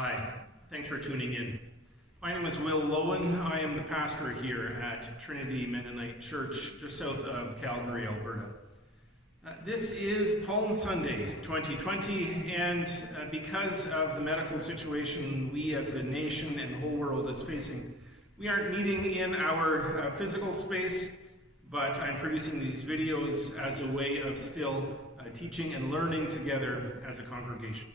Hi, thanks for tuning in. My name is Will Lowen. I am the pastor here at Trinity Mennonite Church, just south of Calgary, Alberta. This is Palm Sunday 2020, and because of the medical situation we as a nation and the whole world is facing, we aren't meeting in our physical space, but I'm producing these videos as a way of still teaching and learning together as a congregation.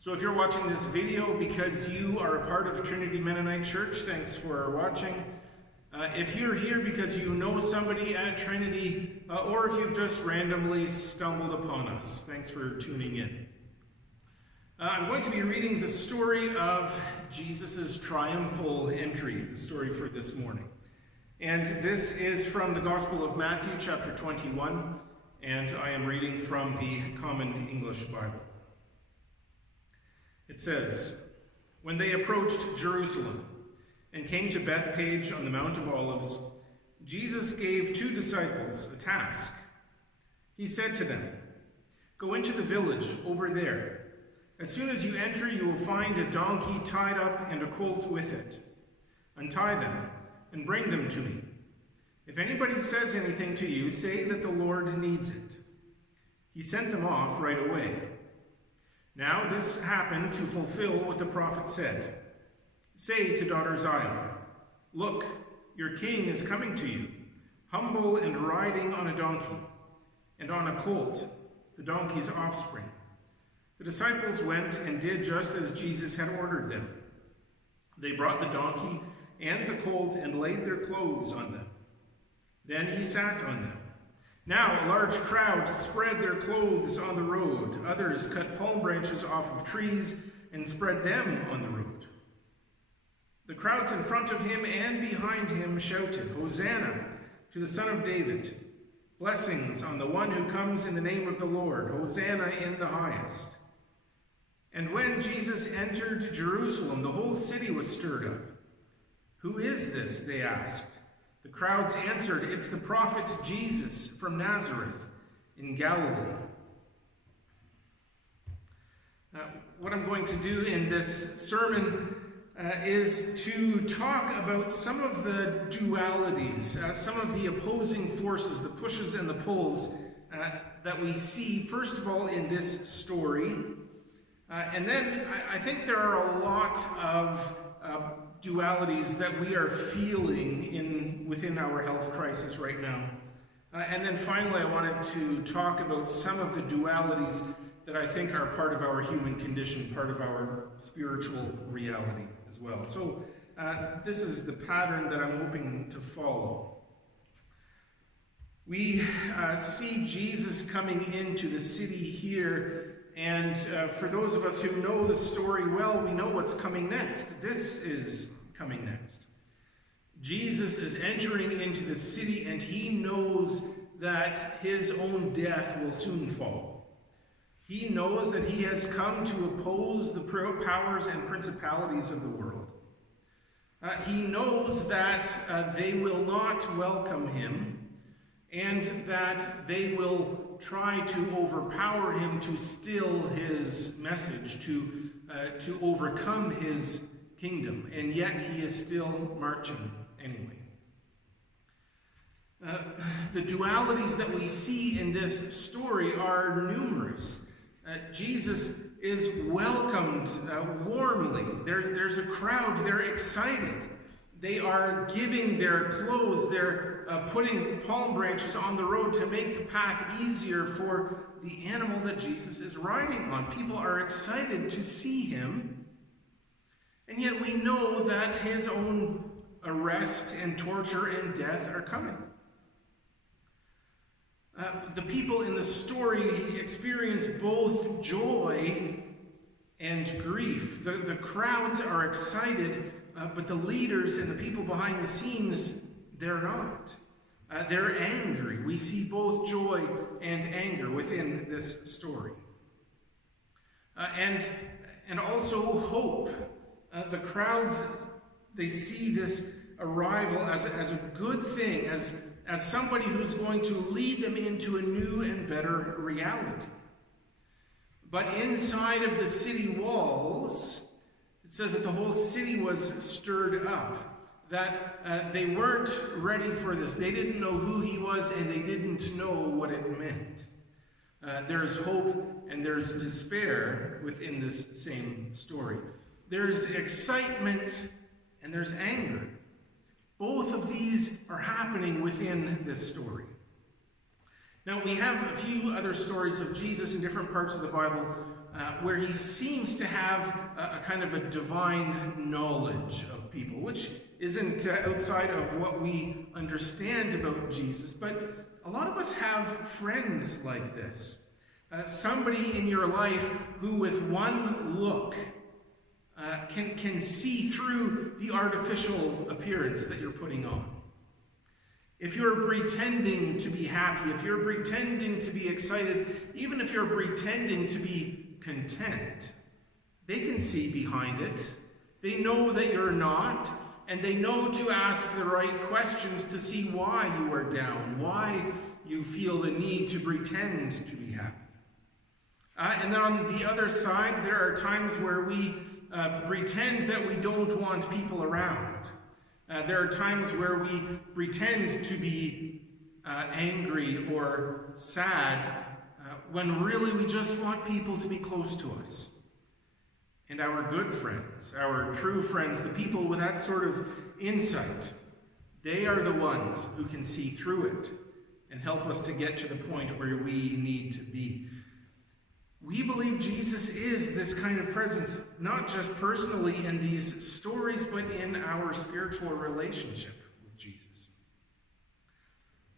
So if you're watching this video because you are a part of Trinity Mennonite Church, thanks for watching. If you're here because you know somebody at Trinity, or if you've just randomly stumbled upon us, thanks for tuning in. I'm going to be reading the story of Jesus' Triumphal Entry, the story for this morning. And this is from the Gospel of Matthew, chapter 21, and I am reading from the Common English Bible. It says, "When they approached Jerusalem and came to Bethphage on the Mount of Olives, Jesus gave 2 disciples a task. He said to them, 'Go into the village over there. As soon as you enter, you will find a donkey tied up and a colt with it. Untie them and bring them to me. If anybody says anything to you, say that the Lord needs it.' He sent them off right away. Now this happened to fulfill what the prophet said. 'Say to daughter Zion, look, your king is coming to you, humble and riding on a donkey, and on a colt, the donkey's offspring.' The disciples went and did just as Jesus had ordered them. They brought the donkey and the colt and laid their clothes on them. Then he sat on them. Now a large crowd spread their clothes on the road. Others cut palm branches off of trees and spread them on the road. The crowds in front of him and behind him shouted, 'Hosanna to the Son of David. Blessings on the one who comes in the name of the Lord. Hosanna in the highest.' And when Jesus entered Jerusalem, the whole city was stirred up. 'Who is this?' they asked. The crowds answered, 'It's the prophet Jesus from Nazareth in Galilee.'" What I'm going to do in this sermon is to talk about some of the dualities, some of the opposing forces, the pushes and the pulls that we see, first of all, in this story. And then I think there are a lot of dualities that we are feeling within our health crisis right now. And then finally, I wanted to talk about some of the dualities that I think are part of our human condition, part of our spiritual reality as well. So this is the pattern that I'm hoping to follow. We see Jesus coming into the city here. And for those of us who know the story well, we know what's coming next. This is coming next. Jesus is entering into the city, and he knows that his own death will soon fall. He knows that he has come to oppose the powers and principalities of the world. He knows that they will not welcome him, and that they will try to overpower him, to still his message, to overcome his kingdom, and yet he is still marching anyway. The dualities that we see in this story are numerous. Jesus is welcomed warmly. There's a crowd, they're excited. They are giving their clothes, they're putting palm branches on the road to make the path easier for the animal that Jesus is riding on. People are excited to see him, and yet we know that his own arrest and torture and death are coming. The people in the story experience both joy and grief. The crowds are excited, but the leaders and the people behind the scenes, they're not. They're angry. We see both joy and anger within this story. And also hope. The crowds, they see this arrival as a good thing, as somebody who's going to lead them into a new and better reality. But inside of the city walls, It says that the whole city was stirred up, that they weren't ready for this. They didn't know who he was, and they didn't know what it meant. There's hope and there's despair within this same story. There's excitement and there's anger. Both of these are happening within this story. Now, we have a few other stories of Jesus in different parts of the Bible where he seems to have a kind of a divine knowledge of people, which isn't outside of what we understand about Jesus, but a lot of us have friends like this. Somebody in your life who with one look can see through the artificial appearance that you're putting on. If you're pretending to be happy, if you're pretending to be excited, even if you're pretending to be content, they can see behind it. They know that you're not, and they know to ask the right questions to see why you are down, why you feel the need to pretend to be happy. And then on the other side, there are times where we pretend that we don't want people around. There are times where we pretend to be angry or sad when really we just want people to be close to us. And our good friends, our true friends, the people with that sort of insight, they are the ones who can see through it and help us to get to the point where we need to be. We believe Jesus is this kind of presence, not just personally in these stories, but in our spiritual relationship with Jesus.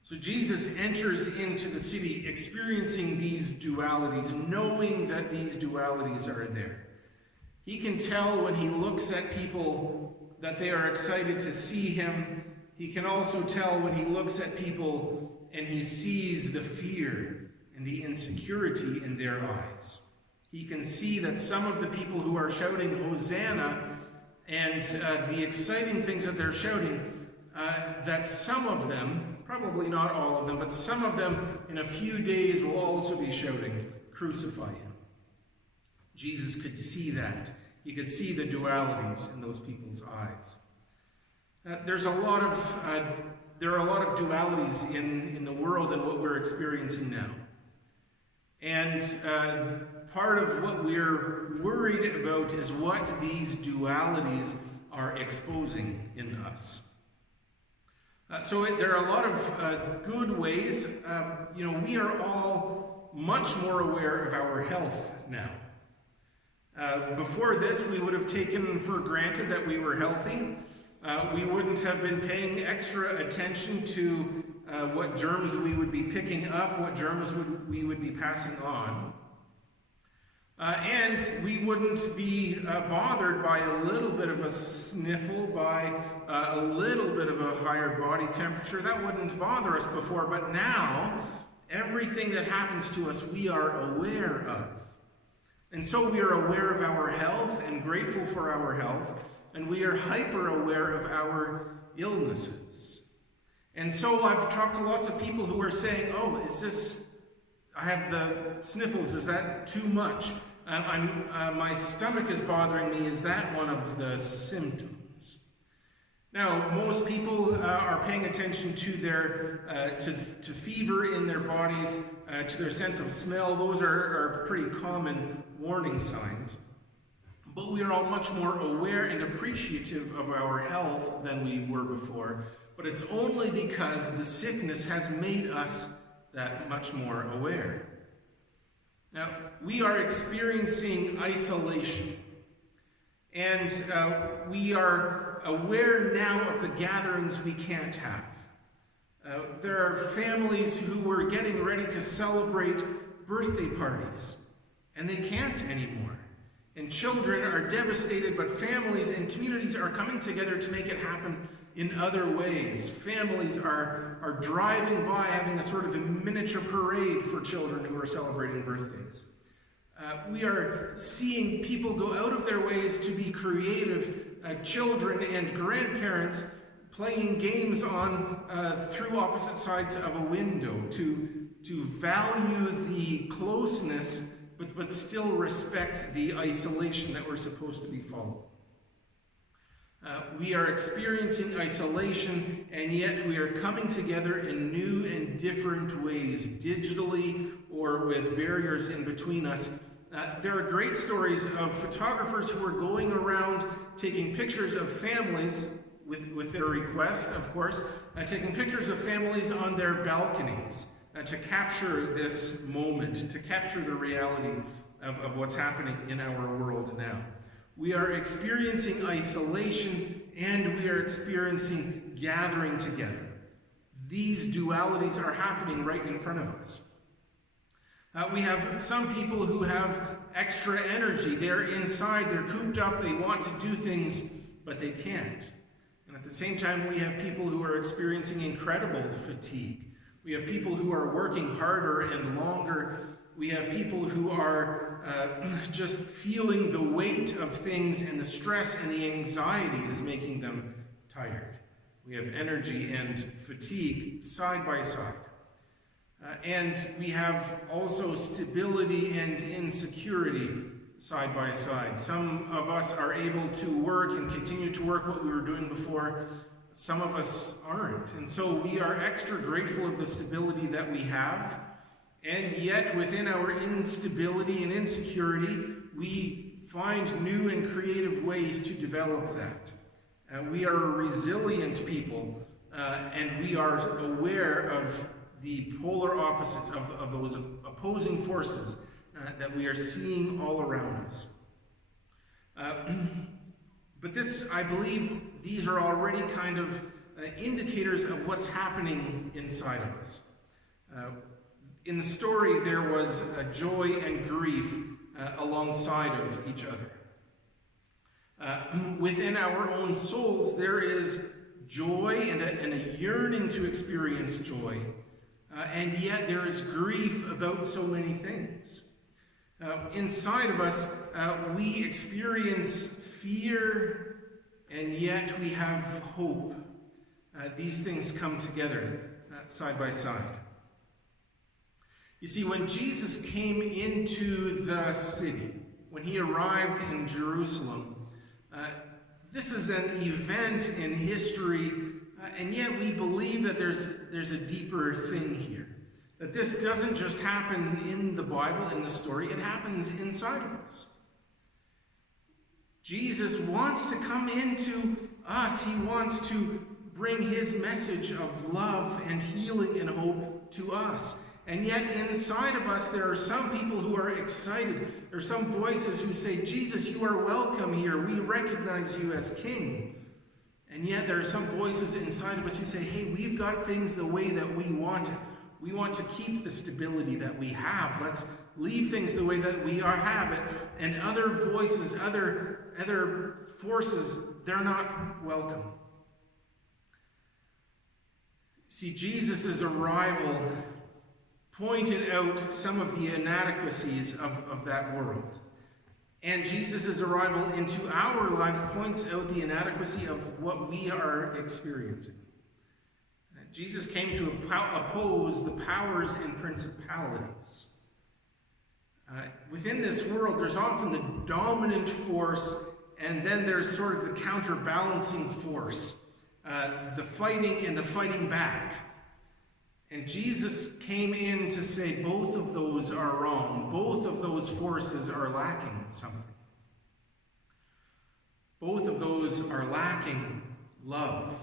So Jesus enters into the city experiencing these dualities, knowing that these dualities are there. He can tell when he looks at people that they are excited to see him. He can also tell when he looks at people and he sees the fear and the insecurity in their eyes. He can see that some of the people who are shouting Hosanna and the exciting things that they're shouting, that some of them, probably not all of them, but some of them in a few days will also be shouting, crucify him. Jesus could see that. He could see the dualities in those people's eyes. There are a lot of dualities in the world and what we're experiencing now. And part of what we're worried about is what these dualities are exposing in us. So there are a lot of good ways. We are all much more aware of our health now. Before this, we would have taken for granted that we were healthy. We wouldn't have been paying extra attention to what germs we would be picking up, what germs we would be passing on. And we wouldn't be bothered by a little bit of a sniffle, by a little bit of a higher body temperature. That wouldn't bother us before, but now, everything that happens to us, we are aware of. And so we are aware of our health and grateful for our health, and we are hyper aware of our illnesses. And so I've talked to lots of people who are saying, I have the sniffles, is that too much? My stomach is bothering me, is that one of the symptoms? Now, most people are paying attention to their to fever in their bodies, to their sense of smell. Those are pretty common warning signs. But we are all much more aware and appreciative of our health than we were before. But it's only because the sickness has made us that much more aware. Now, we are experiencing isolation. And we are aware now of the gatherings we can't have. There are families who were getting ready to celebrate birthday parties, and they can't anymore. And children are devastated, but families and communities are coming together to make it happen in other ways. Families are driving by, having a sort of a miniature parade for children who are celebrating birthdays. We are seeing people go out of their ways to be creative, children and grandparents playing games on through opposite sides of a window to value the closeness but still respect the isolation that we're supposed to be following. We are experiencing isolation, and yet we are coming together in new and different ways, digitally or with barriers in between us. There are great stories of photographers who are going around taking pictures of families, with their request, of course, taking pictures of families on their balconies to capture this moment, to capture the reality of what's happening in our world now. We are experiencing isolation, and we are experiencing gathering together. These dualities are happening right in front of us. We have some people who have extra energy. They're inside, they're cooped up, they want to do things, but they can't. And at the same time, we have people who are experiencing incredible fatigue. We have people who are working harder and longer. We have people who are just feeling the weight of things, and the stress and the anxiety is making them tired. We have energy and fatigue side by side. And we have also stability and insecurity side by side. Some of us are able to work and continue to work what we were doing before. Some of us aren't. And so we are extra grateful of the stability that we have. And yet within our instability and insecurity, we find new and creative ways to develop that. We are a resilient people, and we are aware of the polar opposites of those opposing forces that we are seeing all around us. But this, I believe, these are already kind of indicators of what's happening inside of us. In the story, there was joy and grief alongside of each other. Within our own souls, there is joy and a yearning to experience joy. And yet there is grief about so many things. Inside of us, we experience fear, and yet we have hope. These things come together side by side. You see, when Jesus came into the city, when he arrived in Jerusalem, this is an event in history. And yet we believe that there's a deeper thing here. That this doesn't just happen in the Bible, in the story, it happens inside of us. Jesus wants to come into us. He wants to bring his message of love and healing and hope to us. And yet inside of us there are some people who are excited. There are some voices who say, Jesus, you are welcome here. We recognize you as King. And yet there are some voices inside of us who say, hey, we've got things the way that we want it. We want to keep the stability that we have. Let's leave things the way that we have it. And other voices, other forces, they're not welcome. See, Jesus' arrival pointed out some of the inadequacies of that world. And Jesus' arrival into our lives points out the inadequacy of what we are experiencing. Jesus came to oppose the powers and principalities. Within this world, there's often the dominant force, and then there's sort of the counterbalancing force, the fighting and the fighting back. And Jesus came in to say both of those are wrong. Both of those forces are lacking something. Both of those are lacking love.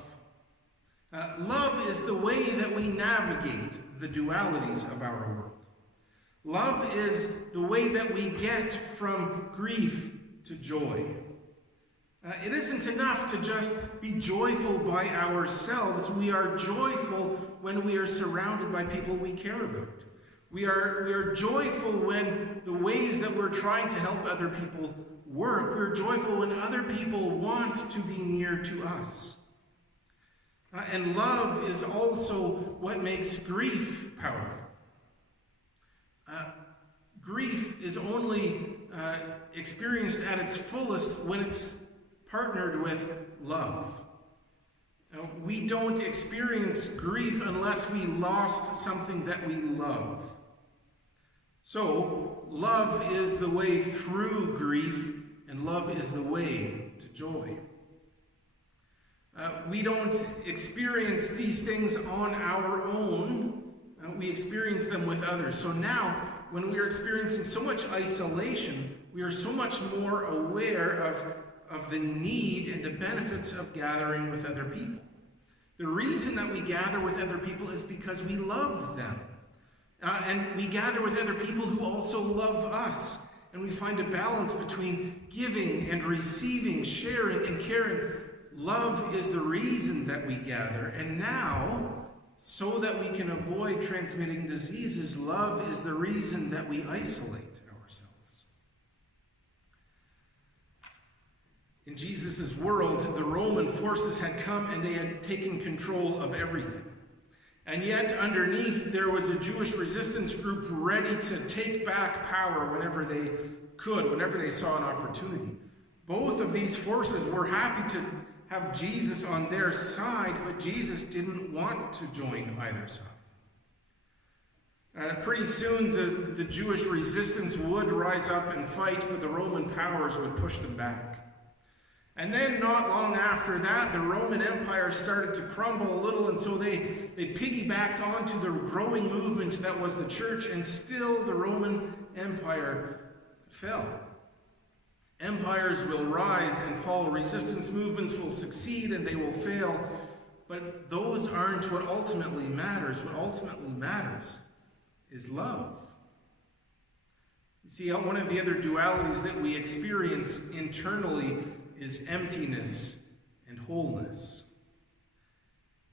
Love is the way that we navigate the dualities of our world. Love is the way that we get from grief to joy. It isn't enough to just be joyful by ourselves. We are joyful when we are surrounded by people we care about. We are joyful when the ways that we're trying to help other people work. We're joyful when other people want to be near to us. And love is also what makes grief powerful. Grief is only experienced at its fullest when it's partnered with love. We don't experience grief unless we lost something that we love. So, love is the way through grief, and love is the way to joy. We don't experience these things on our own. We experience them with others. So now, when we are experiencing so much isolation, we are so much more aware of the need and the benefits of gathering with other people. The reason that we gather with other people is because we love them. And we gather with other people who also love us. And we find a balance between giving and receiving, sharing and caring. Love is the reason that we gather. And now, so that we can avoid transmitting diseases, love is the reason that we isolate ourselves. In Jesus' world, the Roman forces had come and they had taken control of everything. And yet, underneath, there was a Jewish resistance group ready to take back power whenever they could, whenever they saw an opportunity. Both of these forces were happy to have Jesus on their side, but Jesus didn't want to join either side. Pretty soon, the Jewish resistance would rise up and fight, but the Roman powers would push them back. And then, not long after that, the Roman Empire started to crumble a little, and so they piggybacked onto the growing movement that was the church, and still the Roman Empire fell. Empires will rise and fall, resistance movements will succeed and they will fail, but those aren't what ultimately matters. What ultimately matters is love. You see, one of the other dualities that we experience internally is emptiness and wholeness.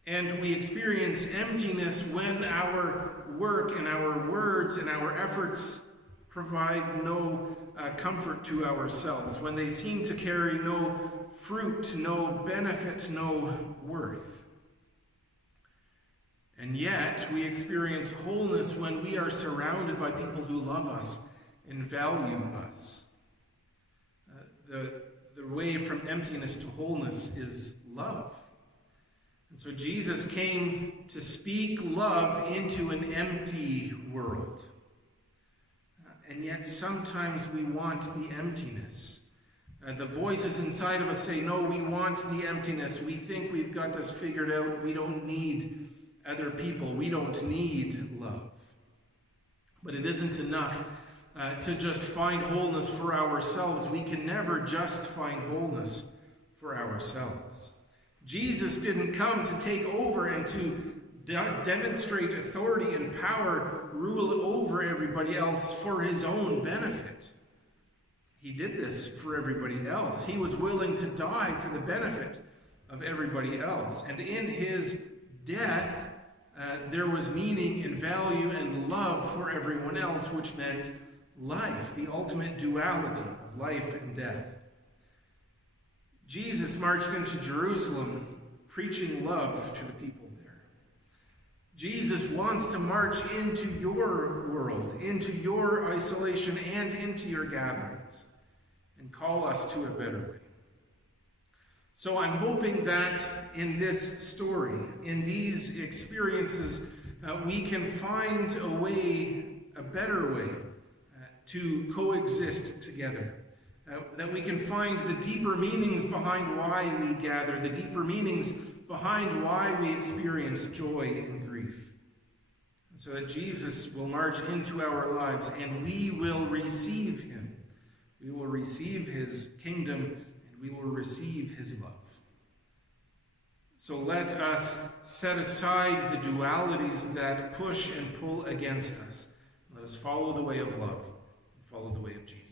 And we experience emptiness when our work and our words and our efforts provide no comfort to ourselves, when they seem to carry no fruit, no benefit, no worth. And yet, we experience wholeness when we are surrounded by people who love us and value us. The way from emptiness to wholeness is love. And so Jesus came to speak love into an empty world. And yet sometimes we want the emptiness. The voices inside of us say, no, we want the emptiness. We think we've got this figured out. We don't need other people. We don't need love. But it isn't enough to just find wholeness for ourselves. We can never just find wholeness for ourselves. Jesus didn't come to take over and to demonstrate authority and power, rule over everybody else for his own benefit. He did this for everybody else. He was willing to die for the benefit of everybody else. And in his death, there was meaning and value and love for everyone else, which meant life, the ultimate duality of life and death. Jesus marched into Jerusalem preaching love to the people there. Jesus wants to march into your world, into your isolation, and into your gatherings, and call us to a better way. So I'm hoping that in this story, in these experiences, we can find a way, a better way, to coexist together. That we can find the deeper meanings behind why we gather, the deeper meanings behind why we experience joy and grief. And so that Jesus will march into our lives and we will receive him. We will receive his kingdom and we will receive his love. So let us set aside the dualities that push and pull against us. Let us follow the way of love and follow the way of Jesus.